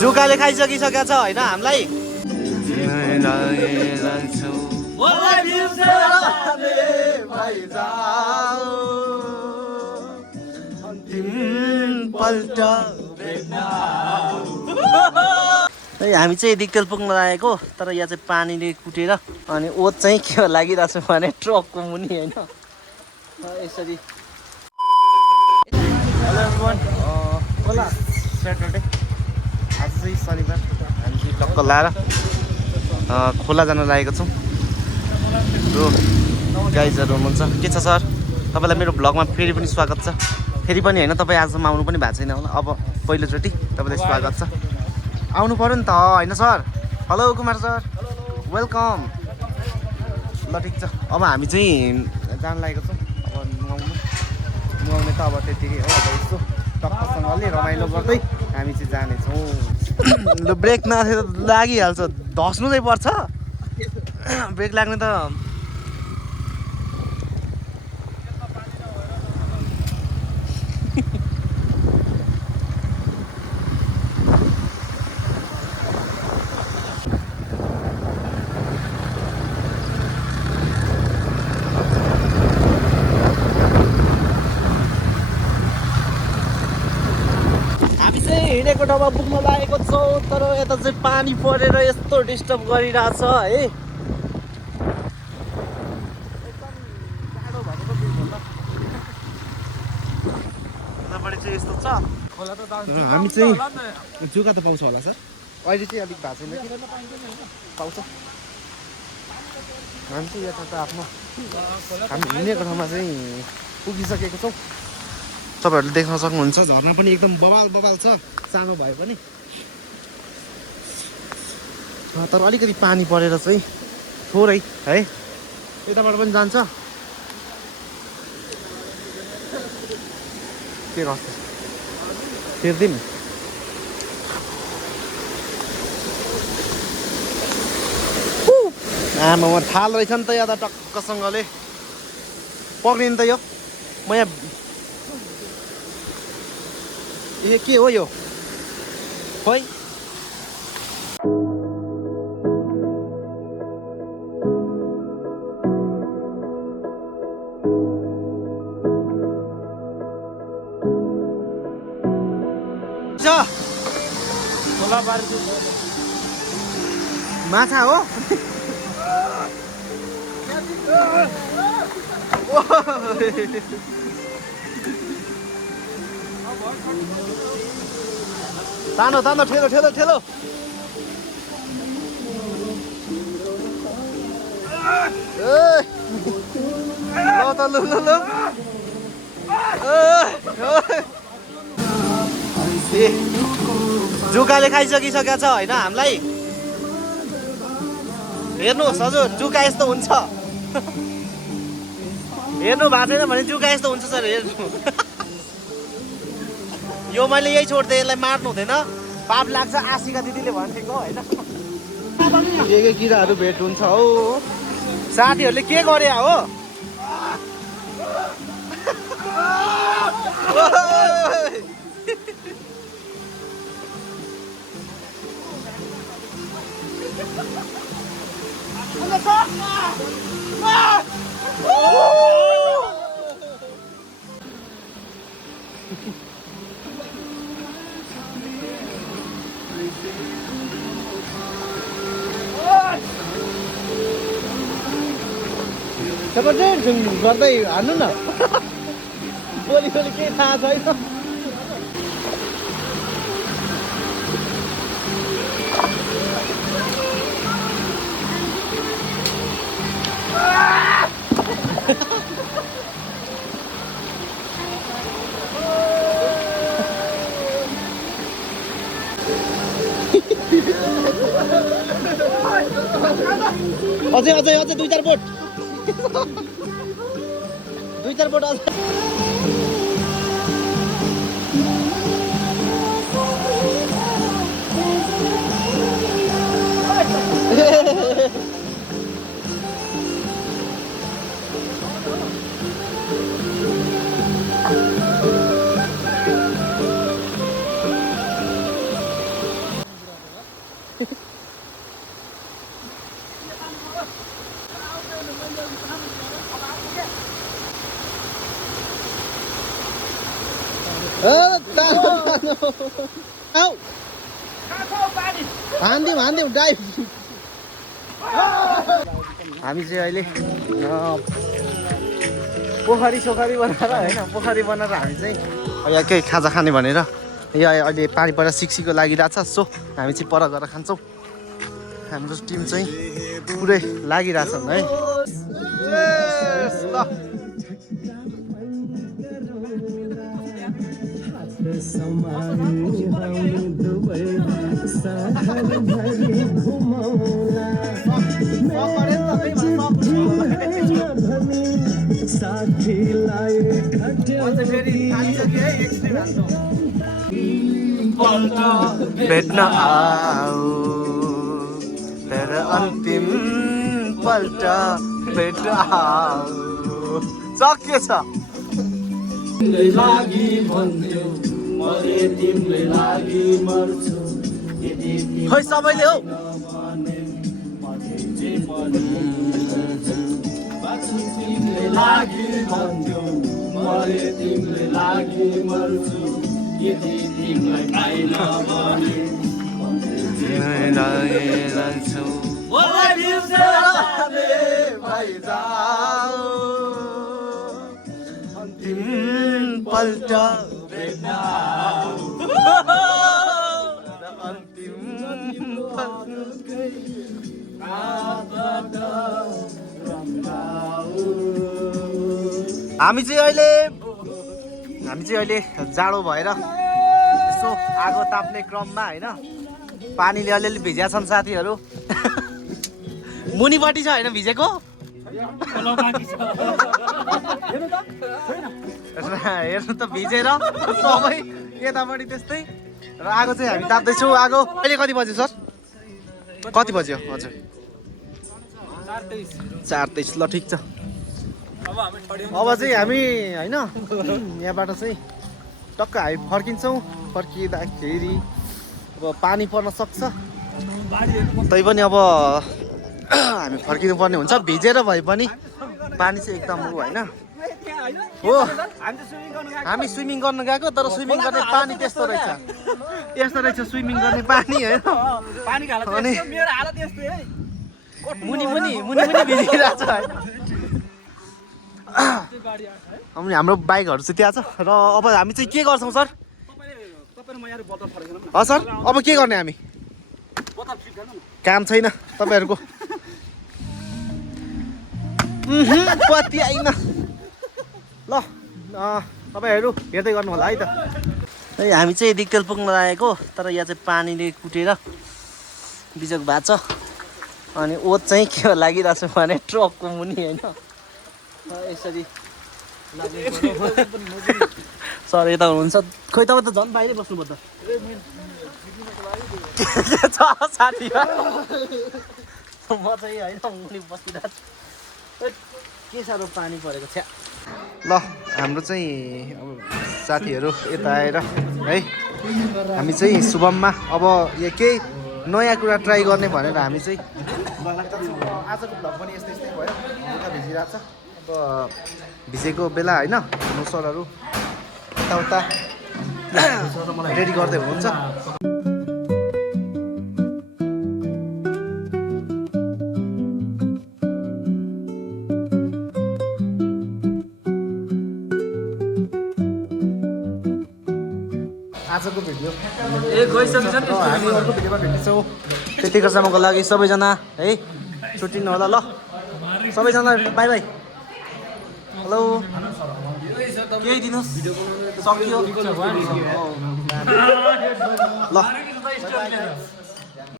जुकाले खाइसकिसकेको छ होइन हामीलाई। हामी चाहिँ दिक्तेल पुग्न लागेको, तर यहाँ चाहिँ पानीले कुटेर अनि ओत चाहिँ के लागिरहेको छ भने ट्रकको मुनि होइन यसरी। हेलो एभ्रिवान, होला स्याटरडे, आज चाहिँ शनिबार। हामी चाहिँ टक्क लाएर खोला जान लागेको छौँ। यो गाइजहरू हुनुहुन्छ, के छ सर? तपाईँलाई मेरो भ्लगमा फेरि पनि स्वागत छ। फेरि पनि होइन, तपाईँ आजसम्म आउनु पनि भएको छैन होला, अब पहिलोचोटि तपाईँलाई स्वागत छ। आउनु पऱ्यो नि त होइन sir? Hello Kumar sir, welcome. ल ठिक छ, अब हामी चाहिँ जान लागेको छौँ। अब नुहाउने त अब त्यतिकै हो, अब यस्तो टक्कसँगले रमाइलो गर्दै हामी चाहिँ जानेछौँ। लु ब्रेक नथे त लागिहाल्छ, धस्नु चाहिँ पर्छ। ब्रेक लाग्ने त हिँडेको ठाउँमा पुग्न लागेको छौँ, तर यता चाहिँ पानी परेर यस्तो डिस्टर्ब गरिरहेछ है। एकदम जाडो भएको यतापट्टि चाहिँ यस्तो छ। हामी चाहिँ जुका त पाउँछ होला सर? अहिले चाहिँ अलिक भएको छैन कि पाउँछ। हामी चाहिँ यता त आफ्नो हामी हिँडेको ठाउँमा चाहिँ पुगिसकेको छौँ। तपाईँहरूले देख्न सक्नुहुन्छ झर्ना पनि एकदम बबाल बबाल छ, सानो भए पनि। तर अलिकति पानी परेर चाहिँ थोरै है यताबाट पनि जान्छ। के गर्छ फेर्दिन। आमामा थाल रहेछ नि त यहाँ त टक्कसँगले पक्रिनु त यो। म यहाँ ए के हो यो खोइ। माछा हो। तानो तानो ठेलो ठेलो ठेलो। ल त लु लु लु। ए जुकाले खाइसकिसकेको छ होइन हामीलाई। हेर्नुहोस् हजुर, जुका यस्तो हुन्छ। हेर्नु भएको छैन भने जुका यस्तो हुन्छ सर, हेर्नु। यो मैले यही छोड्थेँ, यसलाई मार्नु हुँदैन, पाप लाग्छ। आशिका दिदीले भनेको होइन। के किराहरू भेट हुन्छ हौ। साथीहरूले के गरे हो? तपाईँ गर्दै हान्नु न। भोलि भोलि केही थाहा छैन। अझै अझै अझै दुई चार बोट अझ। हान्दिउँ ड्राइभ हामी चाहिँ अहिले पोखरी सोखरी बनाएर होइन पोखरी बनाएर हामी चाहिँ यहाँ केही खाजा खाने भनेर यहाँ अहिले पानी परेर सिक्सीको लागिरहेछ सो हामी चाहिँ पर गएर खान्छौँ हाम्रो टिम चाहिँ पुरै लागिरहेछ है भेट्न आऊ तर अन्तिम पल्ट भेट्न आऊ सकिएछ खै सबैले हौ अन्तिम पल्ट हामी चाहिँ अहिले जाडो भएर यसो आगो ताप्ने क्रममा होइन पानीले अलिअलि भिजेका छन् साथीहरू मुनिपट्टि छ होइन भिजेको हेर्नु त भिजेर सबै यतापट्टि त्यस्तै र आगो चाहिँ हामी ताप्दैछौँ आगो अहिले कति बज्यो सर कति बज्यो हजुर 4:23 ल ठिक छ अब चाहिँ हामी होइन यहाँबाट चाहिँ टक्क हामी फर्किन्छौँ फर्किँदाखेरि अब पानी पर्न सक्छ तैपनि अब हामी फर्किनु पर्ने हुन्छ भिजेर भए पनि पानी चाहिँ एकदम होइन हो हामी स्विमिङ गर्न गएको तर स्विमिङ गर्ने पानी त्यस्तो रहेछ स्विमिङ गर्ने पानी होइन अनि मुनि भिजिरहेको छ अनि हाम्रो बाइकहरू चाहिँ त्यहाँ छ र अब हामी चाहिँ के गर्छौँ सर सर अब के गर्ने हामी काम छैन तपाईँहरूको पत्ती आइन ल तपाईँहरू हेर्दै गर्नु होला है त हामी चाहिँ दिक्तेल पुग्न लागेको तर यहाँ चाहिँ पानीले कुटेर बिजोग भएको छ अनि ओत चाहिँ के लागिरहेको छ भने ट्रकको मुनि होइन यसरी सर यता हुनुहुन्छ खोइ तपाईँ त झन् बाहिरै बस्नुपर्छ साथी म चाहिँ होइन मुनि बसिरहेको छु के साह्रो पानी परेको छ ल हाम्रो चाहिँ अब साथीहरू यता आएर है हामी चाहिँ शुभममा अब यहाँ केही नयाँ कुरा ट्राई गर्ने भनेर हामी चाहिँ आजको भ्लग पनि यस्तै भयो भिजिरहेको छ अब भिजेको बेला होइन मुसरहरू यताउता रेडी गर्दै हुनुहुन्छ आजको भिडियो हामी अर्को भिडियोमा भेट्नेछौँ त्यतिखेरसम्मको लागि सबैजना है छुट्टिनु होला ल सबैजना बाई बाई हेलो केही दिनुहोस् सक्यो ल